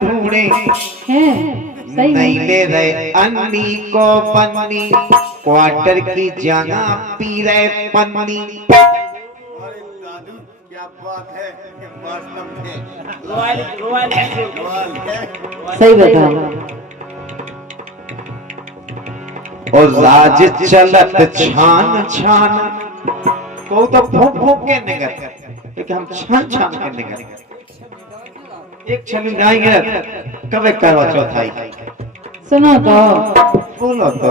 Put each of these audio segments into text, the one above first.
ढूंढे हैं सही नहीं है। ले रहे अन्नी को पन्नी, क्वार्टर की जाना पी रहे पन्नी। अरे दादू क्या बात है, वास्तव में कमाल है। सही बताओ। और राज चलत छान छान को तो फूक फूक के निकल, क्योंकि हम छान छान के निकल एक छली जाएंगे कब एक करवा चौथाई। सुनो तो, बोलो तो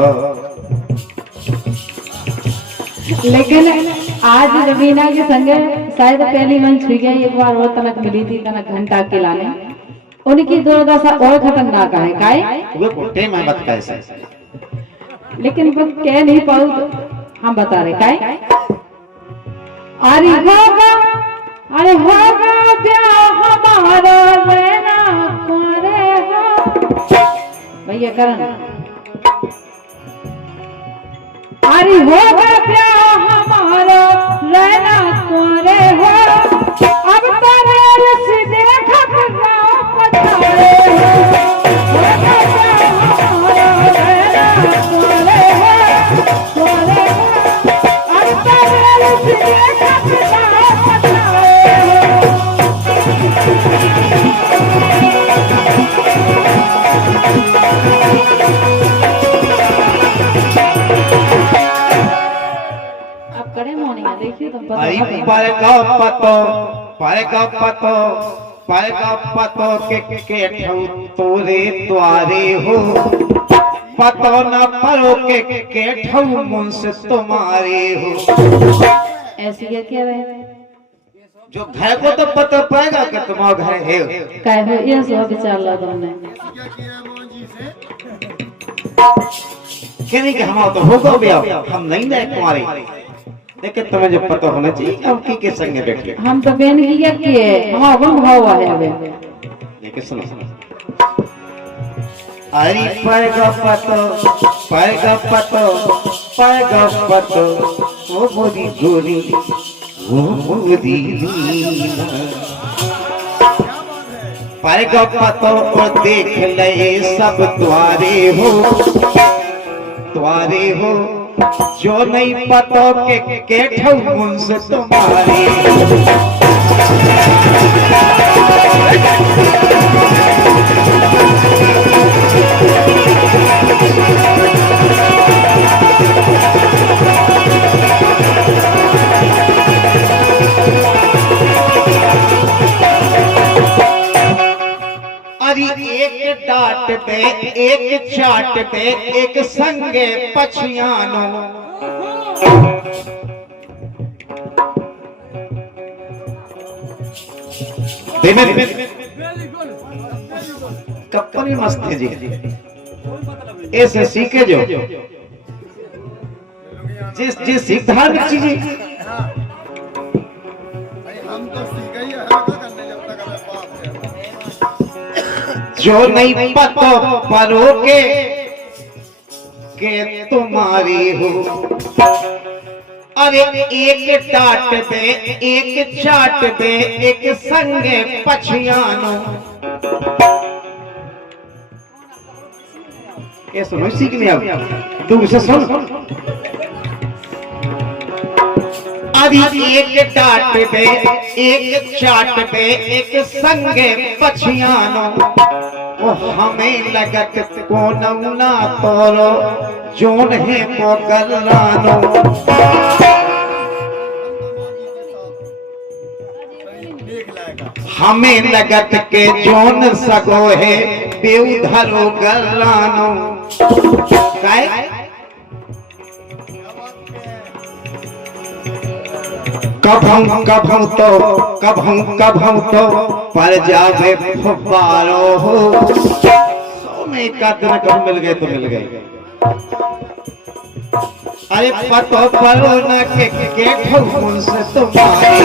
लेकिन आज रवीना के संगे शायद पहली मंच हुई गई, एक बार वो तनक मिली थी, तनक घंटा के लाने। उनकी दुर्दशा और खतरनाक है काय, वो कोटे में मत कैसे, लेकिन वो कह नहीं पाऊ तो हम बता रहे काय। अरे होगा ब्याह हमारा लेना करे हो भैया करण। अरे होगा ब्याह हमारा लेना करे हो, अब तारे रस देखत ना पतारे हो। होगा ब्याह हमारा लेना करे हो, अब तारे रस देखत ना पतारे हो। आप करे मोनिया देखिए तुम आई पता पर का पतो के ठौ तोरे द्वारे हो, पतो न परो के ठौ मुंस तुम्हारे हो। ऐसी क्या कह रहे हैं जो घर को तो पता पाएगा कि तुम्हारा घर है। काय हो ये सो विचार ला तुमने। क्या किया मोहन जी से? कहने के हमारा तो होगा भी अब हम नहीं रहे तुम्हारे, लेकिन तुम्हें जो पता होना चाहिए अब की संगे बैठे। हम तो बेन की क्या किए हम अपन भाव है अबे। लेकिन सुनो अरे पाएगा पतो वो बोली गोरी वो बोली रीना, पाएगा पतो और देख ले सब द्वारे हो, जो नहीं पतो के ठौ मुंस तुम्हारे। अरे एक डांट पे एक चाट पे एक संगे पछियानो, कप्पनी मस्त है जी, ऐसे सीखे जो जिस धार्मिक चीजें भाई हम तो सीख गए हैं, क्या करने जब तक हमें बाप है। जो नहीं पतो परोगे के तुम्हारी हो। अरे एक डांट पे एक चाट पे एक संगे पछियानो, ये सुनो सीखने अब दूर से सुन। अरे एक डांट पे एक चाट पे एक संगे पछियानो, वो हमें लगत को नौना तोरो जोन है मोगलानो। देख लाएगा। हमें लगत के जोन सगो है बेउधरो गलानो। काय कभं तो पर जावे फुब्बारो हो। 100 में एक दिन कब मिल गए तो मिल गए। अरे पतो परो न के ठौ से तुम्हारी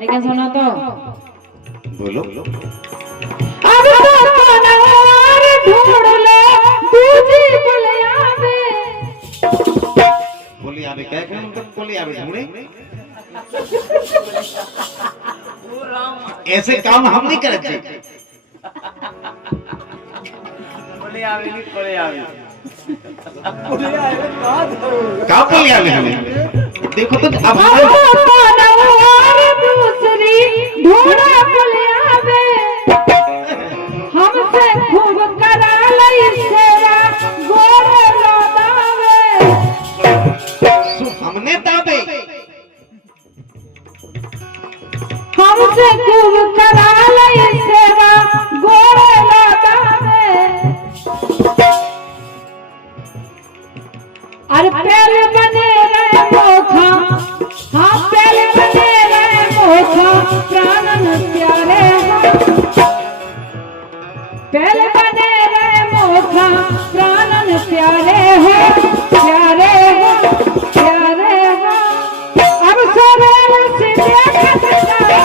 लेकिन सुनो तो बोलो। अब तो कनवार ढूंढ लो दूजी बुलिया में। बोली आवे क्या क्या मतलब बोली आवे ढूंढे। ऐसे काम हम नहीं करते। बोले आवे नहीं बोले आवे का बोली आवे हमें देखो तो अब दूसरी ढूंढा बुलिया में। हमसे खूब करा लई सेवा गोरे लौटावे। हमने ताबे हमसे खूब करा लई सेवा गोरे लौटावे। अरे पहले बने रहे मोखा, हाँ पहले बने रहे मोखा प्राणन प्यारे हो। पहले बने रहे मोखा प्राणन प्यारे हो, प्यारे हो, प्यारे हो। अब सवेरे से देखत जाओ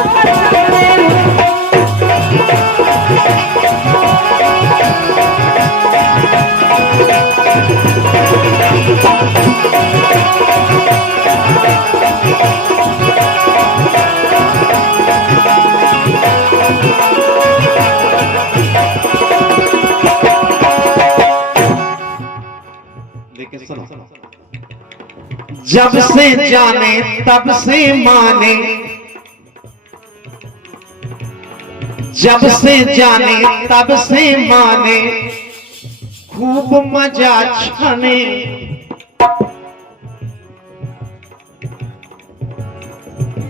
जब से जाने तब से माने, जब से जाने तब से माने, खूब मजा छाने।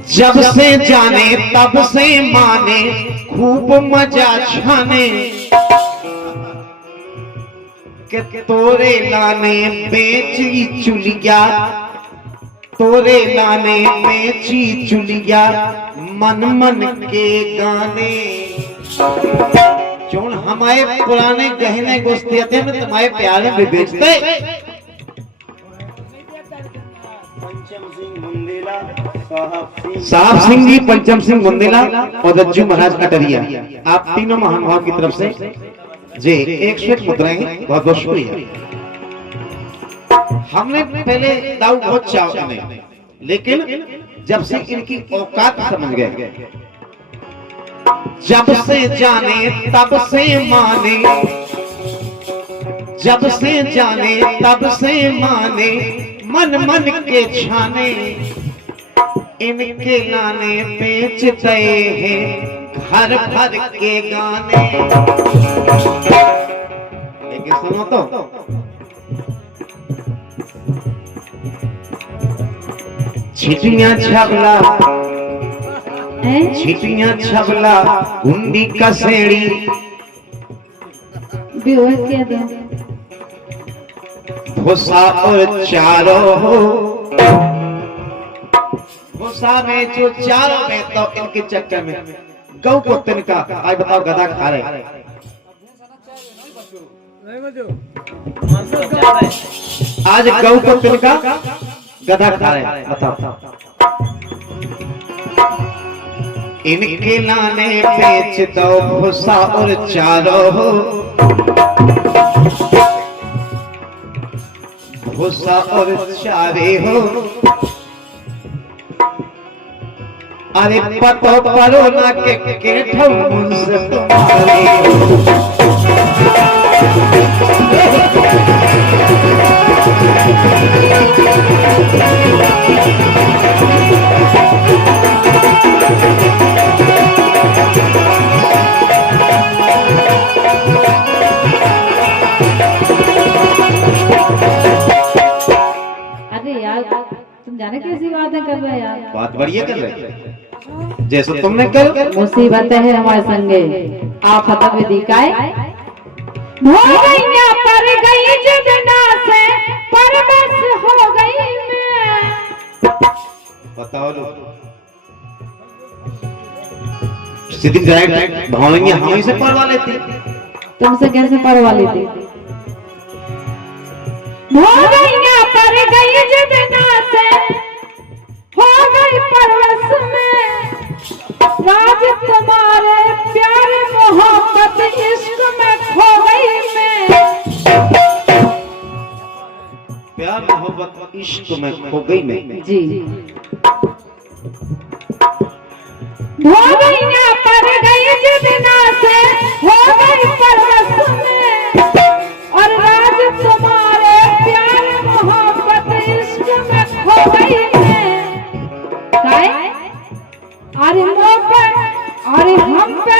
जब से जाने तब से माने, खूब मजा छाने। के तोरे लाने बेची चुलिया, तोरे लाने बेची चुलिया, मन मन के गाने। जोन हमारे पुराने गहने गोस्तियाते में तुम्हारे प्यारे में बेचते। साहब सिंह जी, पंचम सिंह बुंदेला और दज्जू महाराज कटरिया, आप तीनों महानुभाव की तरफ से जी 101 मुद्राएं बहुत बहुत शुक्रिया। हमने पहले दाऊ बहुत चावने, लेकिन जब से इनकी औकात समझ गए, जब से जाने तब से माने, जब से जाने तब से माने, मन मन के छाने। इनके लाने बेचते हैं घर भर के गाने। लेकिन सुनो तो छिटियां छबला, छिटियां छबला, हुंडी कसेड़ी भूसा और चारों हो। भूसा में जो चारों में तो इनके चक्कर में गौ को तिनका। आज बताओ गधा खा रहे, आज गौ को तिनका गधा खा रहे। बताओ इनके लाने बेच दो भूसा और चारों हो। भूसा और चारे हो। अरे पतो परो ना के ठौ मुझसे तुम्हारे। अरे यार तुम जाने कैसी बातें कर रहे यार। बात बढ़िया कर रहे जैसे तुमने कर। मुसीबत है हमारे संगे आफत विधि काय हो गई पर गई जगना से परबस हो गई मैं। बताओ लो सीधी डायरेक्ट भावलेंगे हम ही से परवा लेती। तुमसे कैसे परवा लेती। हो गई पर गई जगना से हो गई परवश में। आज तुम्हारे प्यार मोहब्बत इश्क में खो गई मैं। प्यार मोहब्बत इश्क में खो गई मैं। जी धोबियां पर गई जितना से हो गई परवश में, और राज तुम्हारे प्यार मोहब्बत इश्क में खो गई मैं। काय अरे मोह पे अरे हम पे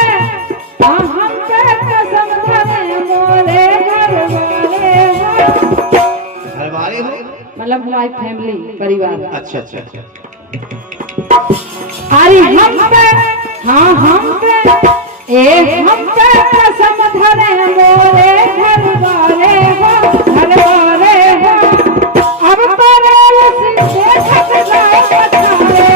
हम पे कसम धरे मोरे घर वाले हो मतलब हमारी फैमिली परिवार। अच्छा अच्छा अच्छा। अरे हम पे हाँ हम पे हम पे कसम धरे मोरे घर वाले हो घर वाले हो। अब तो रेल से थक जाए बचारे।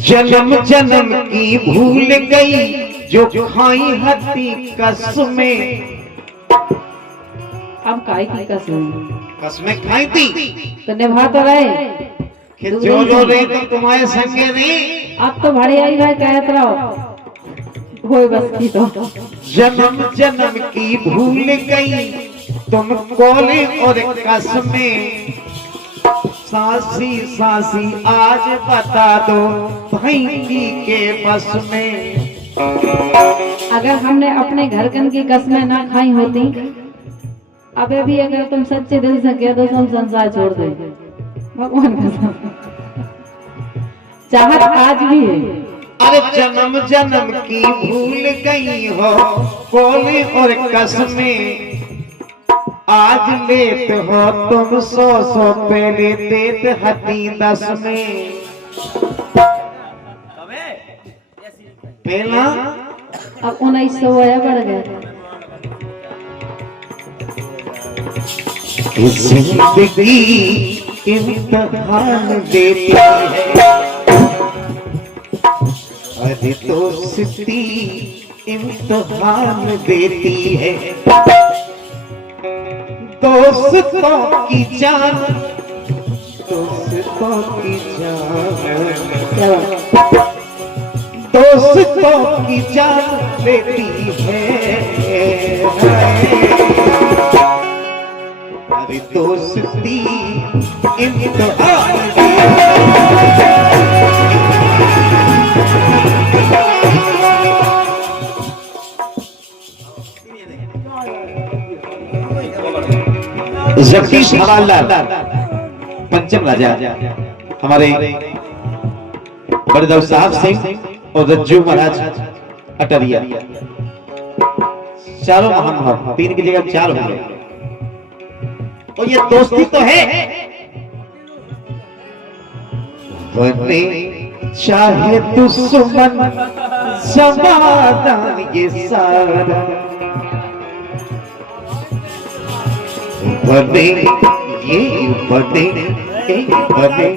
जन्म जन्म की भूल गई जो खाई हती कसमें। अब काय की कसम कसमें खाई थी तो निभा तो रहे कि जो रही तो तुम्हारे संगे नहीं। अब तो भाड़ी आई भाई कहत रहो कोई बस की तो। जन्म जन्म की भूल गई तुम कोले और कसमें। सासी सासी आज बता दो भाई के बस में। अगर हमने अपने घरकन की कसमें ना खाई होती, अबे भी अगर तुम सच्चे दिल से कह दो तो हम संसार छोड़ दे। भगवान कसम चाहत आज भी है। अरे जन्म जन्म की भूल गई हो कोले और कसमें। आज लेत हो तुम 100 पहले देत हती 10 में। पहला अब 1900 आया बढ़ गया। जिंदगी इम्तिहान देती है। अरे दोस्ती इम्तिहान देती है। दोस्तों की जान दोस्तों की जान दोस्तों की जान लेती है। अरे दोस्ती इम्तिहान जगदीश हवालदार पंचम राजा हमारे बड़े साहब सिंह और रज्जू महाराज अटरिया चारों महानुभाव 3 की जगह 4 हो गए। और ये दोस्ती तो है बने चाहे दुश्मन जमाना ये सारा। बने ये बने बने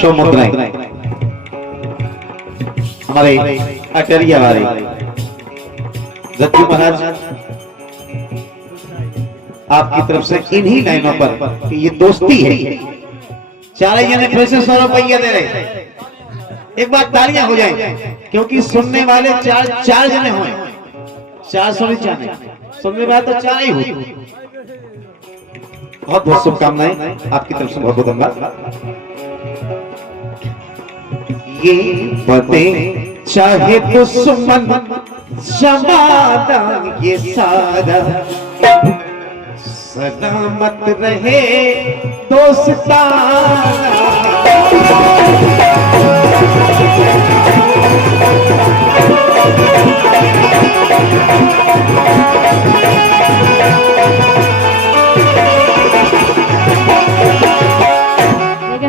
समुद्र हमारे अटरिया वाले रज्जू महाराज आपकी तरफ से इन्हीं लाइनों पर कि ये दोस्ती है। 4 जने फिर से 100 रुपया दे रहे। एक बार तालियां हो जाए क्योंकि सुनने वाले 4 जने हुए। 400 नहीं जाने सुनने वाले तो 4 ही हुए। बहुत बहुत शुभकामनाएं आपकी तरफ से। बहुत बहुत धन्यवाद। ये बते चाहे दुश्मन जमाना ये सारा। सलामत रहे दोस्ताना।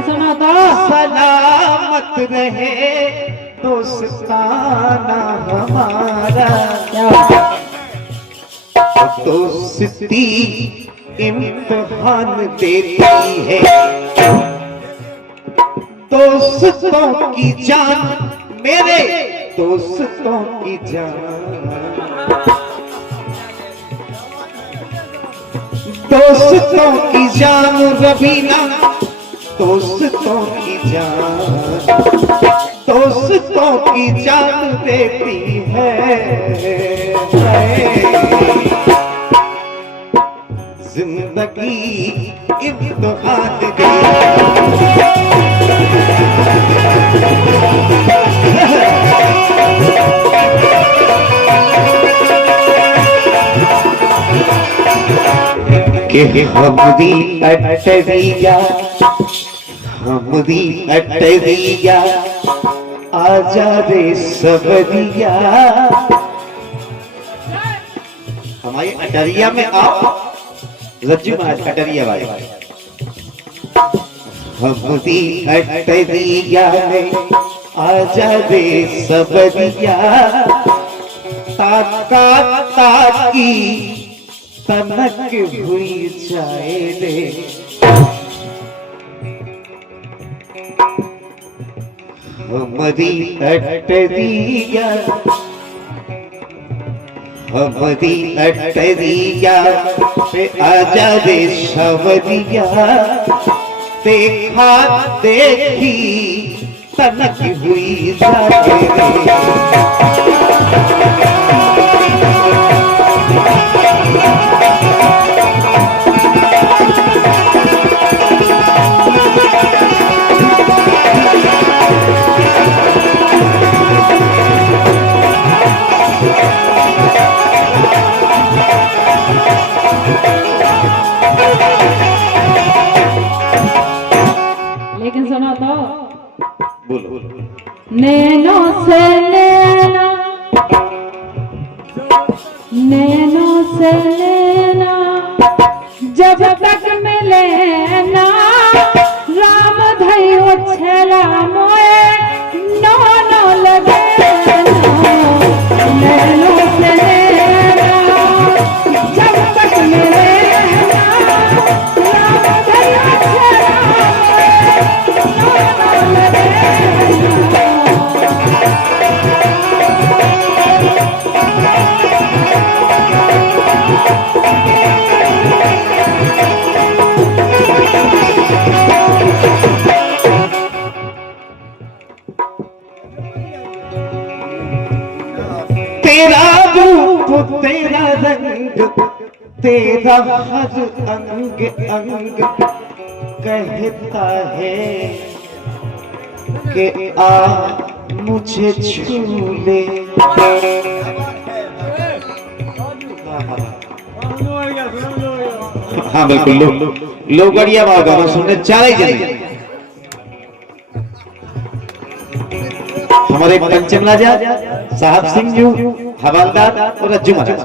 सुनो तो सलामत रहे दोस्ताना हमारा। दोस्ती इम्तिहान देती है। दोस्तों की जान, मेरे दोस्तों की जान, दोस्तों की जान रबीना, दोस्तों की जान, दोस्तों की जान देती है। जिंदगी इम्तिहान देती कि हमदी अटरिया, हमदी अटरिया, आजा रे सबरिया। हमारी अटरिया में आओ, रज्जू महाराज अटरिया भाई। हमदी अटरिया में आजा रे सबरिया, ताका ताकी तनक हुई जाए रे। हमदी अटरिया, हमदी अटरिया पे आजा रे सवरिया, देखा देखी तनक हुई जाए रे। लेकिन सुनो तो, बोलो नैनों से नैना, नैनों से नैना, जब तक मिले ना राम धैयो छेला मोए, नो नो लगे नैनों से नैना, जब तक मिले ना राम धैयो छेला मोए, नो नो लगे। तेरा रूप, तेरा रंग, तेरा हर अंग अंग कहता है कि आ मुझे छू ले। हाँ बिल्कुल, लोग बढ़िया गाना सुनने चाहे जने। हमारे पंचम राजा साहब सिंह जी, हवालदार और रज्जू महाराज,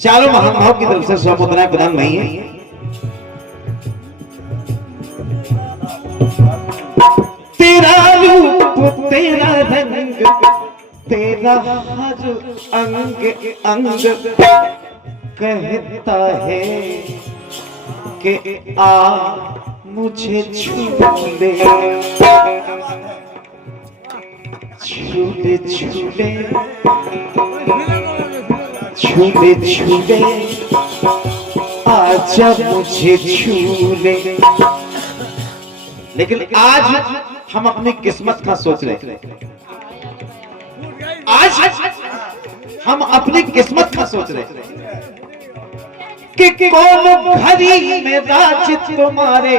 चारों महानुभाव की तरफ से स्वमुद्राएं प्रदान नहीं है। तेरा रूप, तेरा रंग, तेरा हर अंग अंग कहता है कि आ मुझे छू ले। छूले छूले छूले छूले आजा मुझे छूले। लेकिन आज हम अपनी किस्मत का सोच रहे, आज हम अपनी किस्मत का सोच रहे कि कौन घड़ी में राज तुम्हारे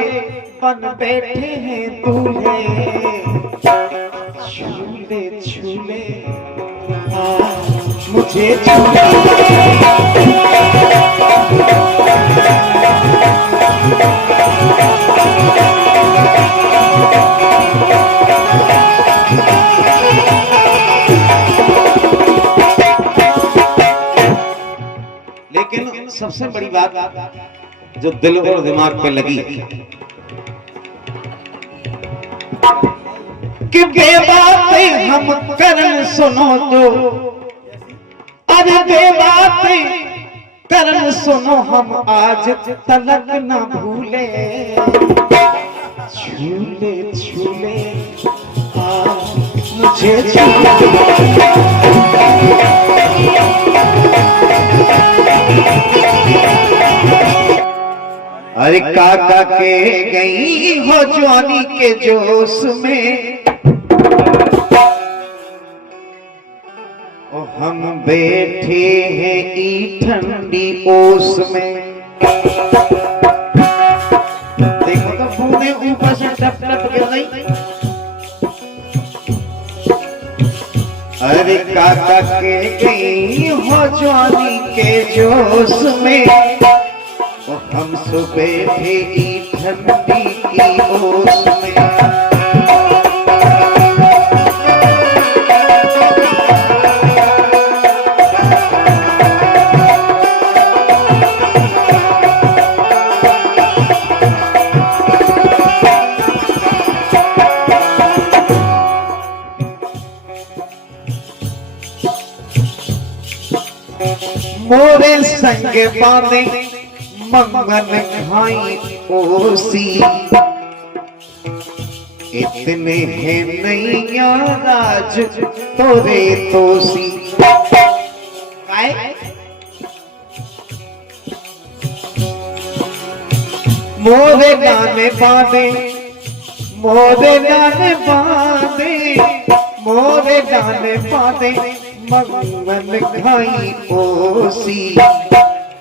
बन बैठे हैं दूल्हे। छूले छूले मुझे छूले। लेकिन सबसे बड़ी बात जो दिल और दिमाग पे लगी कि बेबातें हम करन सुनो तो, अरे बेबातें कर्म सुनो हम आज तलक न भूले, झूले झूले मुझे अरे काका के गई हो जवानी के जोश में, और हम बैठे हैं ई ठंडी ओस में। देखो तो बूंदे ऊपर से टप टप गिर रही। अरे काका के गई हो जवानी के जोश में, और हम सुबह थे ई ठंडी की ओस में। मोरे संग बांधे मंगन खाई ओसी, इतने हैं नैया राज तोरे तोसी। मोरे गाने बांधे, मोरे गाने बांधे, मोरे गाने बांधे मंगन खाई ओसी,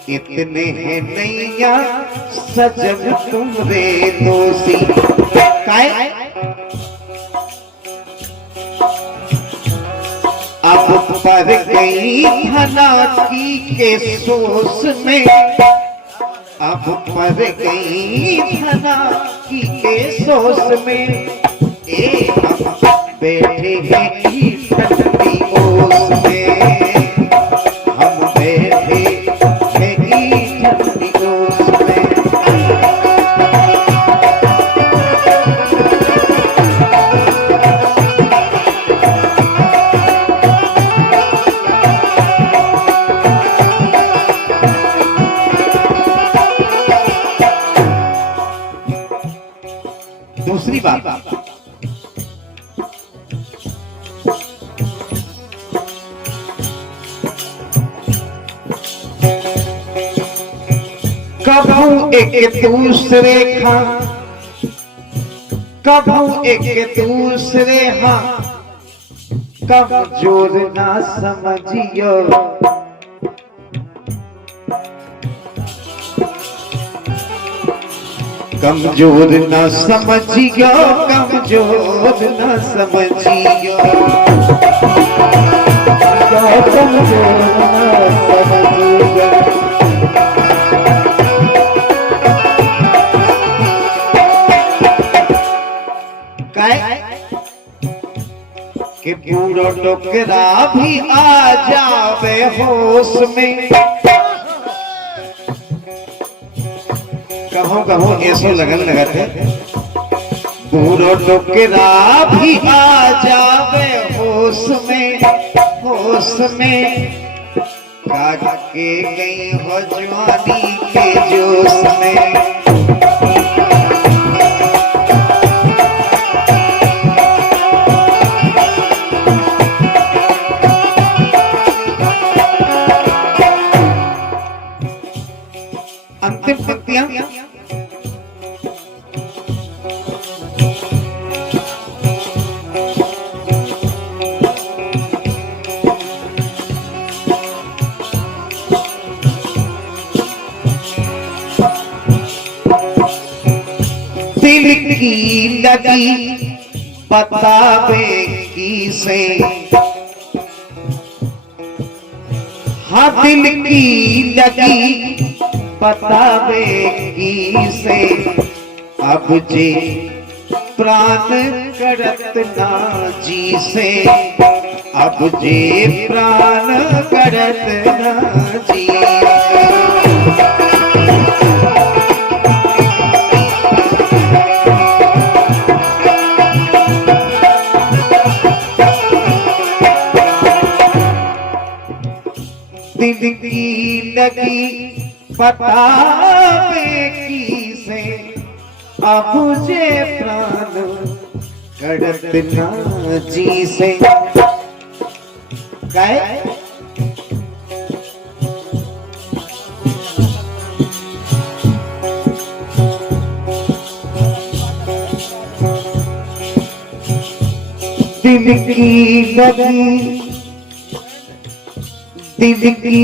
इतने हैं नैया सजन तुमरे दोषी। काय अब पर गई धना की के सोस में, अब पर गई धना की के सोस में। ए हम बैठे हैं ठंडी ओस में, हम बैठे दूसरी बात। कभू एक दूसरे खा, कभू एक दूसरे हाँ, कमजोर ना समझियो। कमजोर न समझियो, कमजोर न समझियो, कमजोर न समझियो। काय कि पूरा टोकरा भी आ जावे होश में। कहो कहो ऐसो लगन लगाते, पूरा टोकरा भी आ जावे होश में, होश में। काट के गई हो जवानी के जोश में। अंतिम पंक्तियां। दिल की लगी बतावे की से, हाँ दिल की लगी बतावे की से। अब जे प्राण करत ना जी से, अब जे प्राण करत ना जी से। दिल की लगी बतावे की से अब मुझे प्राण कड़त ना जी से गाए दिल की लगी दिल की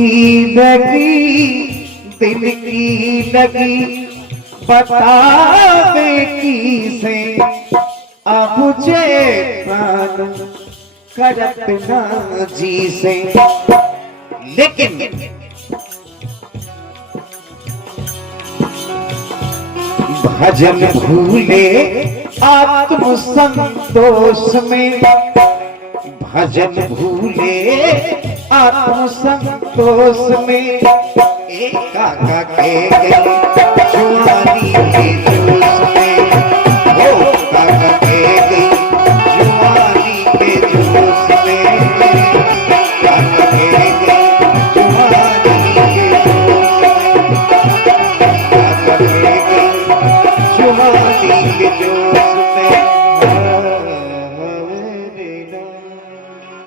लगी दिल की लगी बतावे की से अब मुझे प्राण करत ना जी से लेकिन भजन भूले आत्म संतोष में भजन भूले आत्म संतोष में एक काका के गए जुआनी के जोश में ओ काका के गई जुआनी के जोश में काका के गई जुआनी के जोश में काका के गई जुआनी